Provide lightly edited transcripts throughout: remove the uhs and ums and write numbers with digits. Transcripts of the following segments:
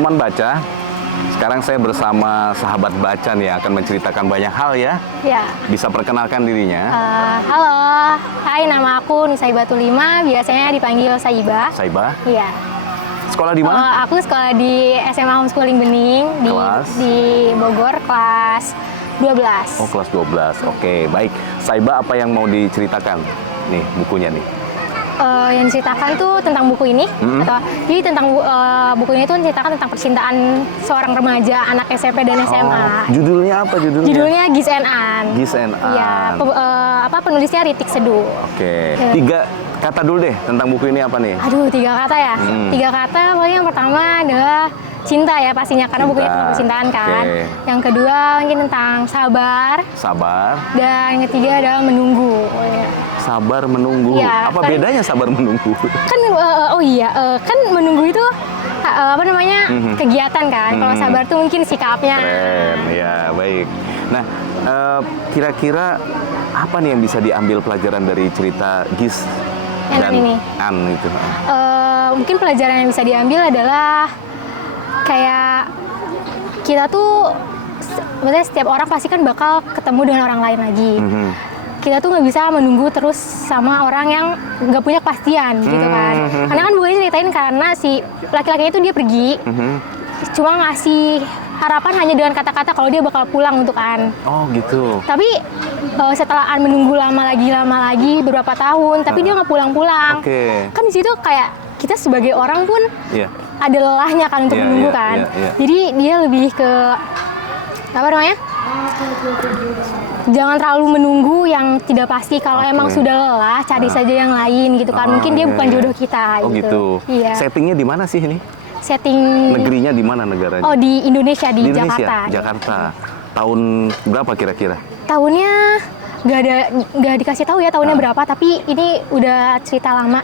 teman baca. Sekarang saya bersama sahabat baca nih akan menceritakan banyak hal ya. Ya. Bisa perkenalkan dirinya. Halo, hai, nama aku Nusaibah Tulima, biasanya dipanggil Saibah. Saibah. Iya. Sekolah di mana? Aku sekolah di SMA Homeschooling Bening di Bogor, kelas 12. Oh, kelas 12. Oke, baik. Saibah, apa yang mau diceritakan? Nih, bukunya nih. Yang diceritakan tuh tentang buku ini, jadi tentang buku ini tuh menceritakan tentang percintaan seorang remaja, anak SMP dan SMA. Judulnya apa judulnya? Judulnya Gis and An. Gis and An. Iya, penulisnya Ritik Seduh. Oke. 3 kata dulu deh tentang buku ini apa nih? Aduh, 3 kata ya. 3 kata, pokoknya yang pertama adalah cinta ya pastinya, karena bukunya tentang percintaan kan. Yang kedua mungkin tentang sabar. Sabar. Dan yang ketiga adalah menunggu. Sabar menunggu. Ya, apa bedanya sabar menunggu? Kan kan menunggu itu kegiatan kan. Kalau sabar tuh mungkin sikapnya. Keren, ya baik. Nah, kira-kira apa nih yang bisa diambil pelajaran dari cerita Gis dan An itu? Mungkin pelajaran yang bisa diambil adalah kayak kita tuh, maksudnya setiap orang pasti kan bakal ketemu dengan orang lain lagi. Kita tuh nggak bisa menunggu terus sama orang yang nggak punya kepastian gitu kan. Karena kan bukunya ceritain karena si laki-laki itu dia pergi, cuma ngasih harapan hanya dengan kata-kata kalau dia bakal pulang untuk An. Oh gitu. Tapi setelah An menunggu lama lagi beberapa tahun, tapi dia nggak pulang-pulang. Kan di situ kayak kita sebagai orang pun ada lelahnya kan untuk menunggu kan. Jadi dia lebih ke jangan terlalu menunggu yang tidak pasti. Kalau emang sudah lelah, cari saja yang lain gitu kan. Mungkin dia bukan jodoh kita. Oh gitu. Iya. Settingnya di mana sih ini? Setting negerinya di mana negaranya? Oh, di Indonesia, di Indonesia, Jakarta. Jakarta. Tahun berapa kira-kira? Tahunnya nggak dikasih tahu ya tahunnya berapa, tapi ini udah cerita lama.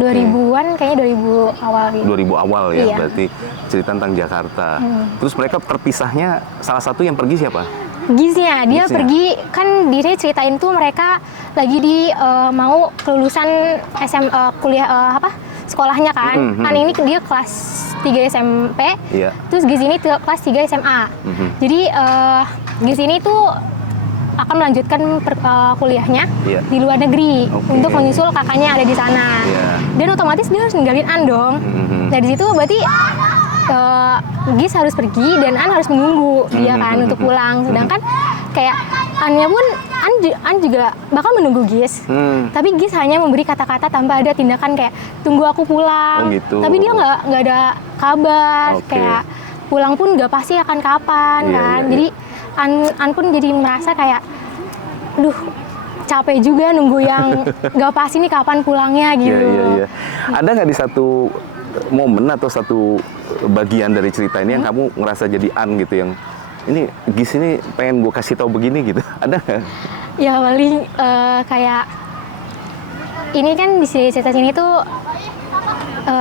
2000-an, kayaknya 2000 awal gitu. 2000 awal ya, iya. Berarti cerita tentang Jakarta. Terus mereka terpisahnya, salah satu yang pergi siapa? Gisnya, dia pergi, kan dia ceritain tuh mereka lagi di mau kelulusan kuliah sekolahnya kan. Kan ini dia kelas 3 SMP, terus Gis ini kelas 3 SMA. Jadi Gis ini tuh akan melanjutkan kuliahnya di luar negeri untuk menyusul kakaknya ada di sana. Dan otomatis dia harus ninggalin An dong. Nah di situ berarti Gis harus pergi dan An harus menunggu dia kan untuk pulang. Sedangkan kayak Annya pun An juga bakal menunggu Gis. Tapi Gis hanya memberi kata-kata tanpa ada tindakan kayak tunggu aku pulang. Tapi dia nggak ada kabar. Kayak pulang pun nggak pasti akan kapan kan. Jadi An pun jadi merasa kayak, duh capek juga nunggu yang nggak pasti nih kapan pulangnya gitu. Iya. Ada nggak di satu momen atau satu bagian dari cerita ini yang kamu ngerasa jadi An gitu, yang ini Gis ini pengen gue kasih tahu begini gitu? Ada nggak? Ya paling kayak ini kan di cerita sini tuh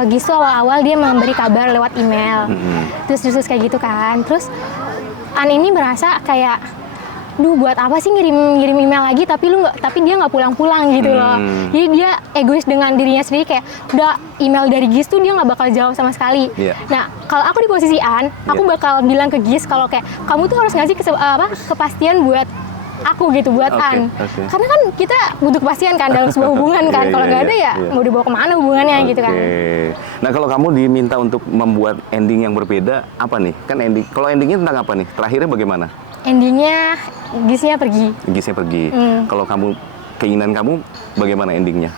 Gis tuh awal-awal dia memberi kabar lewat email, terus kayak gitu kan. Terus An ini merasa kayak, duh buat apa sih ngirim email lagi tapi dia nggak pulang-pulang gitu loh. Jadi dia egois dengan dirinya sendiri, kayak udah email dari Gis tuh dia nggak bakal jawab sama sekali. Nah kalau aku di posisi An, aku bakal bilang ke Gis kalau kayak kamu tuh harus ngasih kepastian buat aku gitu, buat An. Karena kan kita butuh kepastian kan dalam sebuah hubungan kan. Kalau nggak ada ya mau dibawa kemana hubungannya gitu kan. Nah kalau kamu diminta untuk membuat ending yang berbeda, apa nih? Kan kalau endingnya tentang apa nih? Terakhirnya bagaimana? Endingnya Gisnya pergi. Kalau keinginan kamu bagaimana endingnya?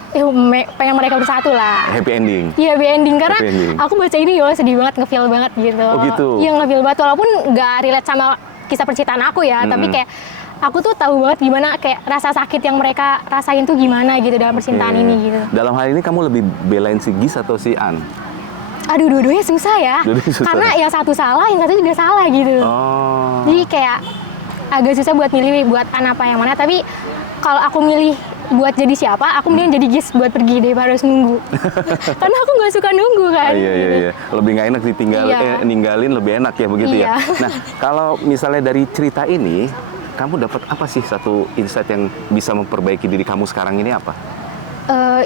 Pengen mereka bersatu lah. Happy ending? Iya, happy ending. Karena aku baca ini sedih banget, ngefeel banget gitu. Oh gitu? Iya, ngefeel banget. Walaupun nggak relate sama kisah percintaan aku ya, tapi kayak aku tuh tahu banget gimana kayak rasa sakit yang mereka rasain tuh gimana gitu dalam percintaan ini gitu. Dalam hal ini kamu lebih belain si Gis atau si An? Aduh, dua-duanya susah ya. Karena yang satu salah, yang satu juga salah gitu. Jadi kayak agak susah buat milih buat An apa yang mana. Tapi kalau aku milih buat jadi siapa, aku mending jadi Gis buat pergi daripada harus nunggu. Karena aku nggak suka nunggu kan. Iya. Lebih nggak enak ninggalin lebih enak ya begitu ya. Nah kalau misalnya dari cerita ini, kamu dapat apa sih satu insight yang bisa memperbaiki diri kamu sekarang ini apa?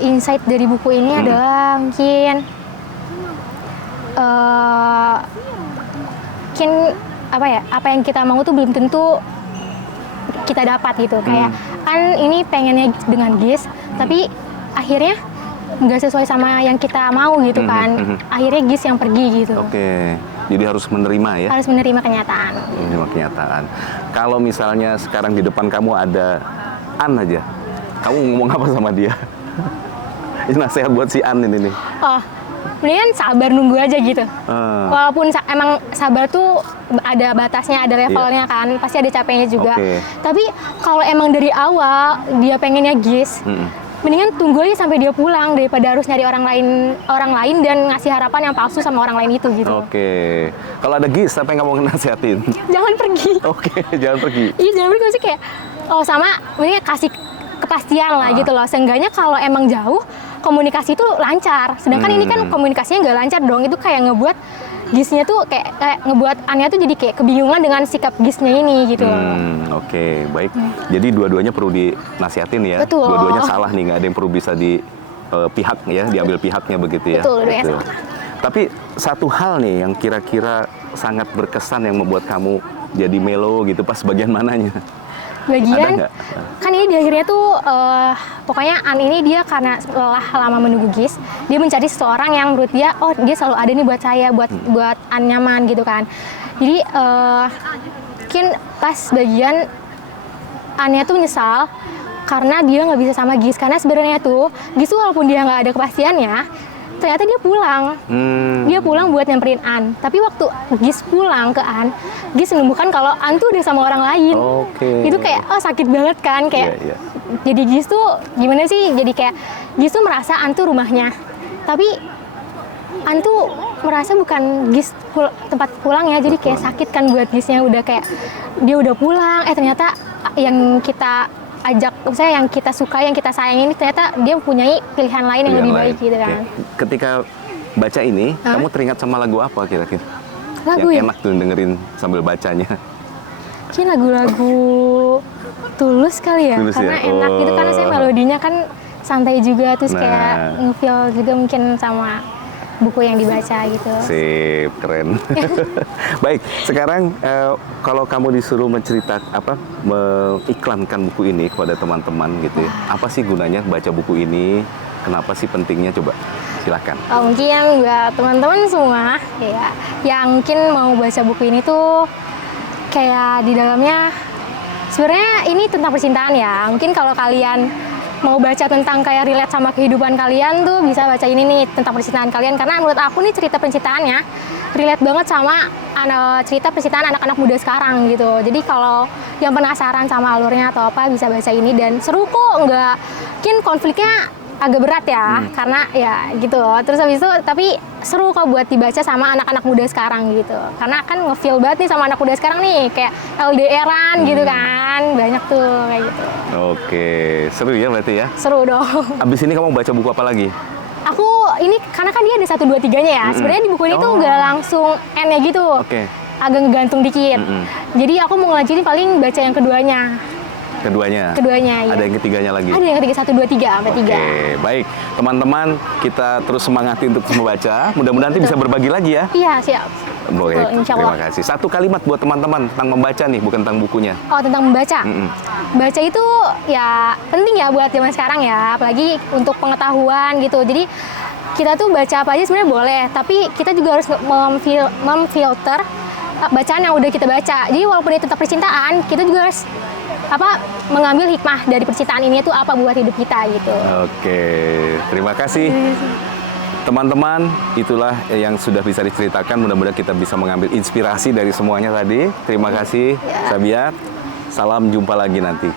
Insight dari buku ini adalah mungkin mungkin apa yang kita mau tuh belum tentu kita dapat gitu. Kayak kan ini pengennya dengan GIS, tapi akhirnya nggak sesuai sama yang kita mau gitu kan. Akhirnya GIS yang pergi gitu. Oke. Jadi harus menerima ya? Harus menerima kenyataan. Menerima kenyataan. Kalau misalnya sekarang di depan kamu ada An aja, kamu ngomong apa sama dia? Ini nasihat buat si An ini nih. Oh, mendingan sabar nunggu aja gitu. Walaupun emang sabar tuh ada batasnya, ada levelnya kan, pasti ada capeknya juga. Tapi kalau emang dari awal dia pengennya GIS, mendingan tunggu aja sampai dia pulang daripada harus nyari orang lain dan ngasih harapan yang palsu sama orang lain itu gitu. Oke. Kalau ada GIS, apa yang kamu nasihatin? Jangan pergi. Oke, jangan pergi. Iya, jangan pergi sih kayak sama mendingan kasih kepastian lah gitu loh. Seenggaknya kalau emang jauh komunikasi itu lancar. Sedangkan ini kan komunikasinya nggak lancar dong. Itu kayak ngebuat GIS-nya tuh kayak ngebuat Anya tuh jadi kayak kebingungan dengan sikap GIS-nya ini gitu. Oke, baik. Jadi dua-duanya perlu dinasihatin ya. Betul. Dua-duanya salah nih, nggak ada yang perlu bisa pihak ya, diambil pihaknya begitu ya. Betul, dua-duanya salah. Tapi satu hal nih yang kira-kira sangat berkesan yang membuat kamu jadi melo gitu pas bagian mananya? Bagian kan ini di akhirnya tuh pokoknya An ini dia karena lelah lama menunggu GIS, dia mencari seseorang yang menurut dia dia selalu ada nih buat saya, buat An nyaman gitu kan. Jadi mungkin pas bagian Anya tuh nyesal karena dia nggak bisa sama GIS, karena sebenarnya tuh GIS tuh walaupun dia nggak ada kepastiannya, ternyata dia pulang. Dia pulang buat nyamperin An. Tapi waktu GIS pulang ke An, GIS menemukan kalau An tuh udah sama orang lain. Itu kayak sakit banget kan, kayak jadi GIS tuh gimana sih? Jadi kayak GIS tuh merasa An tuh rumahnya, tapi An tuh merasa bukan GIS tempat pulangnya. Jadi kayak sakit kan buat GIS-nya, udah kayak dia udah pulang, ternyata yang kita ajak, misalnya yang kita suka, yang kita sayang ini ternyata dia mempunyai pilihan lain yang lebih baik gitu kan. Ketika baca ini, kamu teringat sama lagu apa kira-kira? Lagu yang enak tuh dengerin sambil bacanya. Mungkin lagu-lagu Tulus kali ya, Tulus karena ya? enak gitu, karena saya melodinya kan santai juga, terus kayak nge-feel juga mungkin sama buku yang dibaca gitu. Sip, keren. Baik, sekarang kalau kamu disuruh mengiklankan buku ini kepada teman-teman gitu ya, apa sih gunanya baca buku ini? Kenapa sih pentingnya? Coba silakan. Mungkin buat teman-teman semua ya, yang mungkin mau baca buku ini tuh kayak di dalamnya sebenarnya ini tentang percintaan ya. Mungkin kalau kalian mau baca tentang kayak relate sama kehidupan kalian tuh bisa baca ini nih tentang percintaan kalian, karena menurut aku nih cerita percintaannya relate banget sama cerita percintaan anak-anak muda sekarang gitu. Jadi kalau yang penasaran sama alurnya atau apa bisa baca ini, dan seru kok, nggak mungkin konfliknya agak berat ya, karena ya gitu. Terus habis itu tapi seru kok buat dibaca sama anak-anak muda sekarang gitu, karena kan nge-feel banget nih sama anak muda sekarang nih, kayak LDR-an gitu kan, banyak tuh kayak gitu. Oke, seru ya berarti ya? Seru dong. Abis ini kamu baca buku apa lagi? Aku ini karena kan dia ada 1, 2, 3-nya ya. Sebenarnya di buku ini tuh nggak langsung N-nya gitu. Agak ngegantung dikit. Jadi aku mau ngelanjutin paling baca yang keduanya. Keduanya? Keduanya, iya. Ada yang ketiganya lagi? Ada yang ketiga, 1, 2, 3 sampai 3. Oke, baik. Teman-teman, kita terus semangati untuk membaca. Mudah-mudahan nanti bisa berbagi lagi ya? Iya, siap. Boleh, Insya Allah. terima kasih. Satu kalimat buat teman-teman tentang membaca nih, bukan tentang bukunya. Oh, tentang membaca. Baca itu ya penting ya buat zaman sekarang ya, apalagi untuk pengetahuan gitu. Jadi kita tuh baca apa aja sebenarnya boleh, tapi kita juga harus memfilter bacaan yang udah kita baca. Jadi walaupun itu tentang percintaan, kita juga harus mengambil hikmah dari percintaan ini itu apa buat hidup kita gitu. Oke, terima kasih. Teman-teman, itulah yang sudah bisa diceritakan. Mudah-mudahan kita bisa mengambil inspirasi dari semuanya tadi. Terima kasih, Sabia. Salam, jumpa lagi nanti.